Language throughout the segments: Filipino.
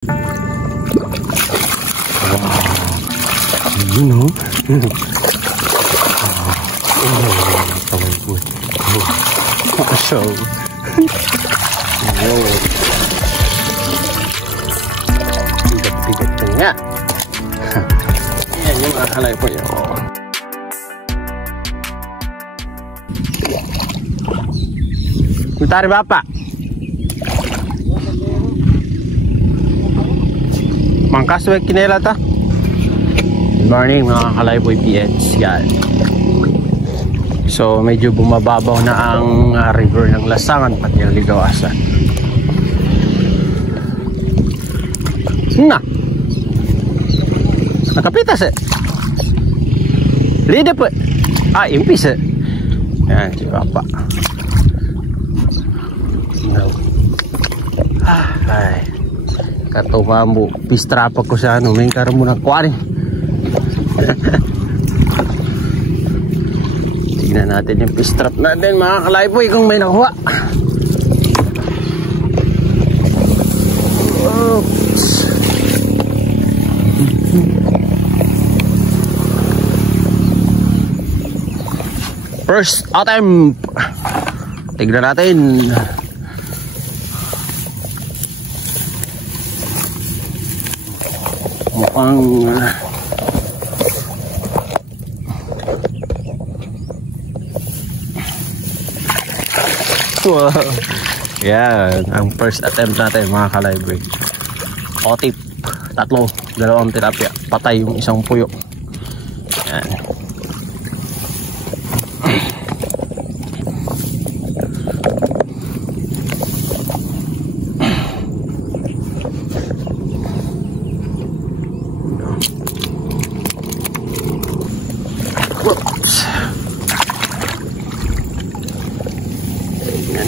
You know. Kamay po. Show. Bigat-bigat ka nga. Yan yung mga kalay po yun. Kuntari Bapak. Mangkaswek kinela ta. Good morning mga Kalayboy PH. Yan. So medyo bumababaw na ang river ng Lasangan pati ang Ligawasan. Na. Nakapitas eh. Lida po. Impis eh. Yan si Papa. No. Ay. Katumambo. Pistrapa ko sa ano. May karo mo na kuwari. Tignan natin yung pistrap natin mga Kalayboy kung may nakuha. Oops. First attempt. Tignan natin. Mukhang wow. Yan ang first attempt natin mga Kalayboy. Otip, dalawang tilapia, patay yung isang puyo. Yan.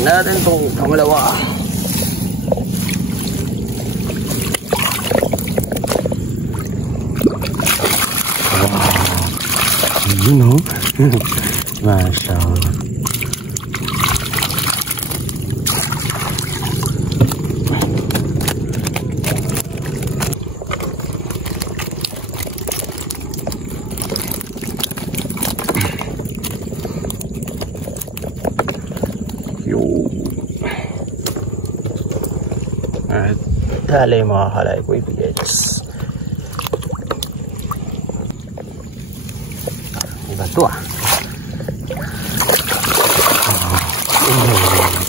Natin itong pangalawa. You know. Masya Allah. At dali mga Kalayboy PH. Iba to ah.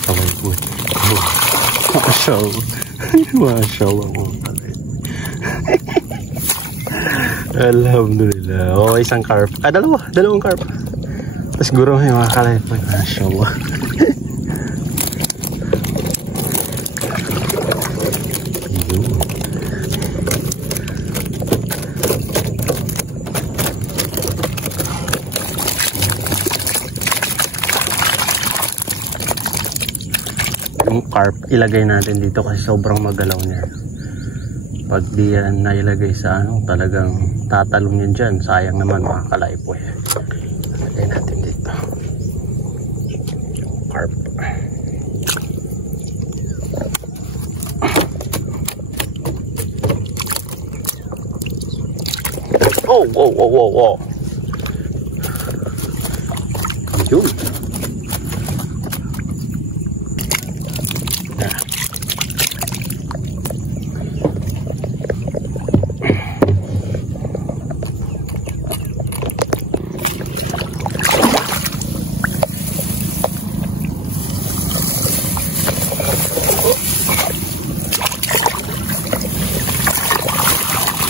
Kamay po. Masyaw. Masyaw ako. Alhamdulillah. Oh, isang carp. Dalawang carp. Tapos guro yung mga Kalayboy. Masyaw. Yung carp ilagay natin dito kasi sobrang magalaw niya. Pag di yan nailagay sa ano, talagang tatalong yan dyan. Sayang naman mga Kalayboy. Ilagay natin dito yung carp. Wow. Yun.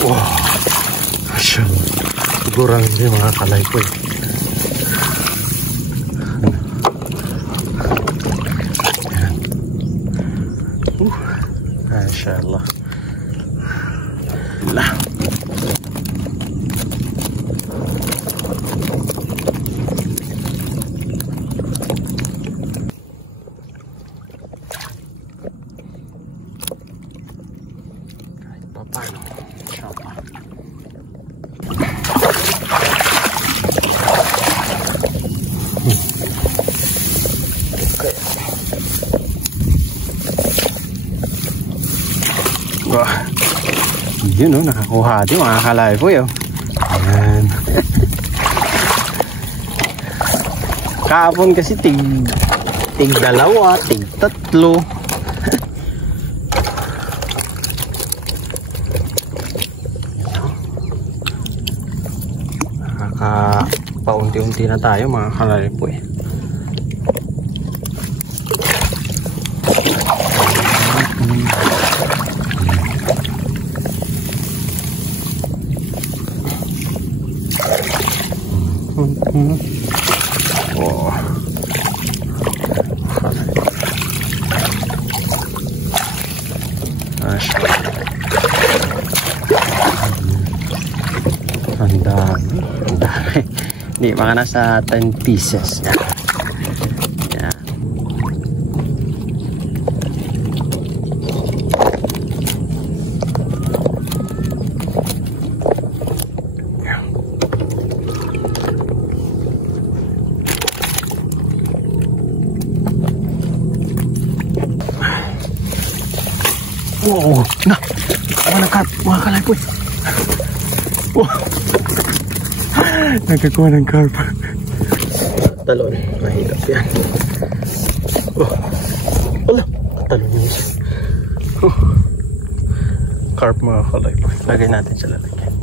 Wow. Siguro hindi mga Kalayboy. Mashallah. Lah. Kahit pa paano. Inshallah. Okay. Wah. Yun oh, nakakuha din mga kalaipoy oh. Ayan. Kahapon kasi tig dalawa, tig tatlo. Paunti-unti na tayo mga kalaipoy. Oh. Ang dami. Hindi, mga nasa 10 pieces. Yan. Yan. Wow! Na! Mga carp! Mga kalaipoy! Wow! Nagkakuha ng carp. Talon. Mahirap yan. Oh. Wala. Talon yun. Oh. Carp mga kalaipoy. Lagay natin sa lalagyan.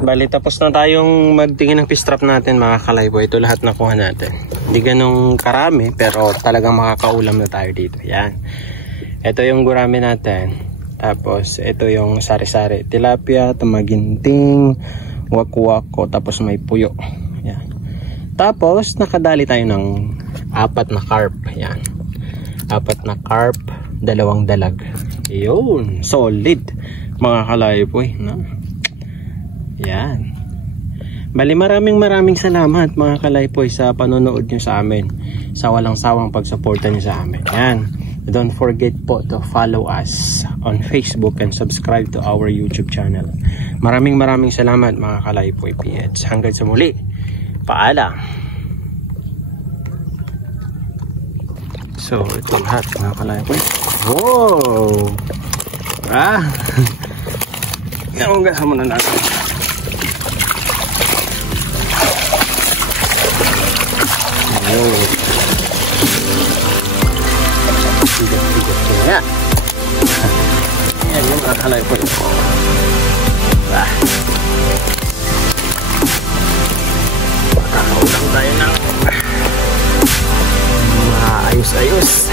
Bali, tapos na tayong magtingin ng fish trap natin mga kalaipoy. Ito lahat nakuha natin. Hindi ganong karami pero talagang makakaulam na tayo dito. Yan. Ito yung gurami natin. Tapos ito yung sari-sari. Tilapia, tamaginting, waku-wako, tapos may puyo. Yan. Tapos nakadali tayo ng 4 na carp. Yan. 4 na carp, 2 dalag. Yun. Solid. Mga kalaipoy. No? Yan. Bali, maraming salamat mga kalaipoy sa panonood nyo sa amin. Sa walang sawang pagsuporta nyo sa amin. Yan. Don't forget po to follow us on Facebook and subscribe to our YouTube channel. Maraming salamat mga kalaipoy PH. Hanggang sa muli. Paalam. So, ito lahat mga kalaipoy. Wow! Ah! Naugasan muna natin. Wow! Bigat-bigat kaya. Ayan yung mga kalaipoy. Ah! Makakaulang tayo ng maayos-ayos.